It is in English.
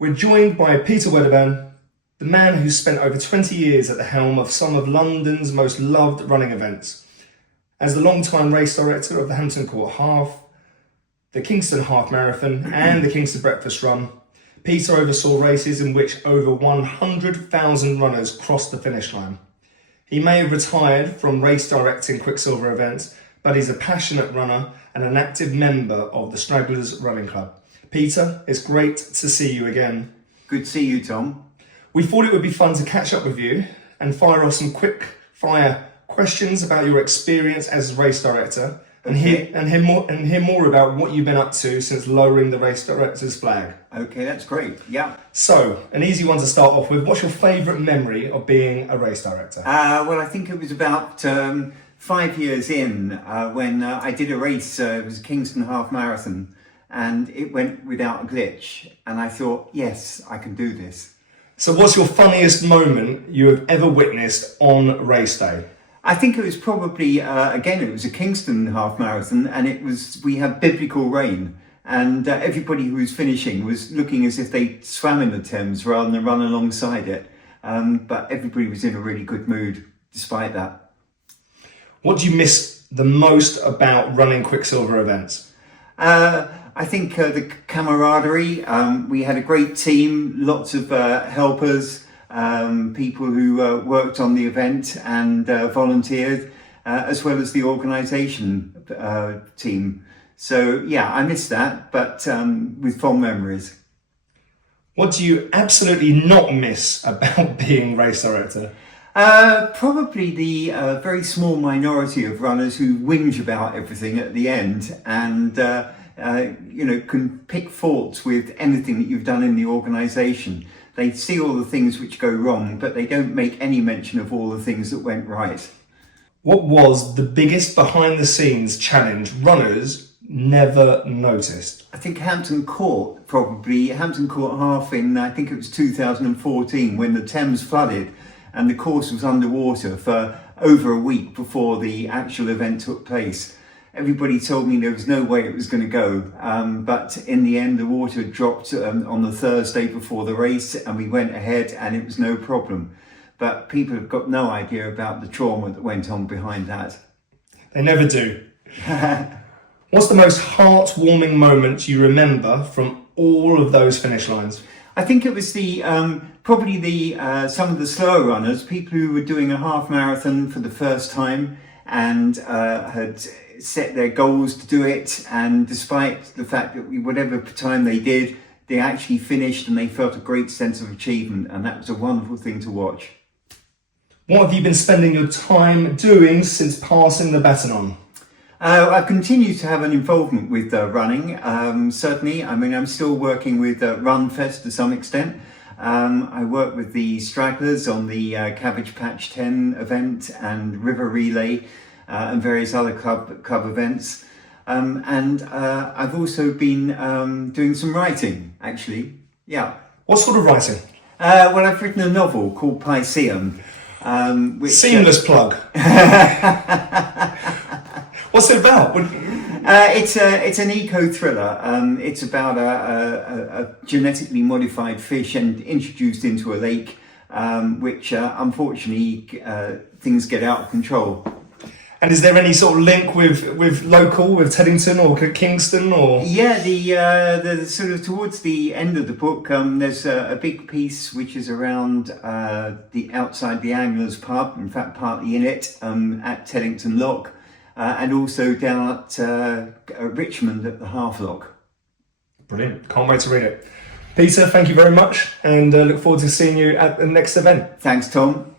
We're joined by Peter Wedderburn, the man who's spent over 20 years at the helm of some of London's most loved running events. As the long-time race director of the Hampton Court Half, the Kingston Half Marathon and the Kingston Breakfast Run, Peter oversaw races in which over 100,000 runners crossed the finish line. He may have retired from race directing Quicksilver events, but he's a passionate runner and an active member of the Stragglers Running Club. Peter, it's great to see you again. Good to see you, Tom. We thought it would be fun to catch up with you and fire off some quick fire questions about your experience as race director and hear more about what you've been up to since lowering the race director's flag. Okay, that's great. Yeah. So, an easy one to start off with. What's your favourite memory of being a race director? Well, I think it was about 5 years in when I did a race. It was a Kingston Half Marathon, and it went without a glitch. And I thought, yes, I can do this. So what's your funniest moment you have ever witnessed on race day? I think it was probably, again, it was a Kingston Half Marathon, and we had biblical rain. And everybody who was finishing was looking as if they swam in the Thames rather than run alongside it. But everybody was in a really good mood despite that. What do you miss the most about running Quicksilver events? I think the camaraderie. We had a great team, lots of helpers, people who worked on the event and volunteered, as well as the organisation team. So yeah, I miss that, but with fond memories. What do you absolutely not miss about being race director? Probably the very small minority of runners who whinge about everything at the end and can pick faults with anything that you've done in the organisation. They see all the things which go wrong, but they don't make any mention of all the things that went right. What was the biggest behind-the-scenes challenge runners never noticed? I think Hampton Court Half in, I think it was 2014, when the Thames flooded and the course was underwater for over a week before the actual event took place. Everybody told me there was no way it was going to go, but in the end the water dropped on the Thursday before the race and we went ahead and it was no problem. But people have got no idea about the trauma that went on behind that. They never do. What's the most heartwarming moment you remember from all of those finish lines? I think it was probably some of the slower runners, people who were doing a half marathon for the first time and had set their goals to do it, and despite the fact that whatever time they did, they actually finished and they felt a great sense of achievement, and that was a wonderful thing to watch. What have you been spending your time doing since passing the baton on? I've continued to have an involvement with running, certainly. I mean, I'm still working with Runfest to some extent. I work with the Stragglers on the Cabbage Patch 10 event and River Relay and various other club events. And I've also been doing some writing, actually. Yeah. What sort of writing? Well, I've written a novel called Pisceum. Seamless plug. What's it about? It's an eco-thriller. It's about a genetically modified fish and introduced into a lake, which unfortunately things get out of control. And is there any sort of link with local, with Teddington or Kingston or? Yeah, the sort of towards the end of the book, there's a big piece which is around the outside the Anglers pub, in fact partly in it, at Teddington Lock, and also down at Richmond at the Half Lock. Brilliant, can't wait to read it. Peter, thank you very much and look forward to seeing you at the next event. Thanks, Tom.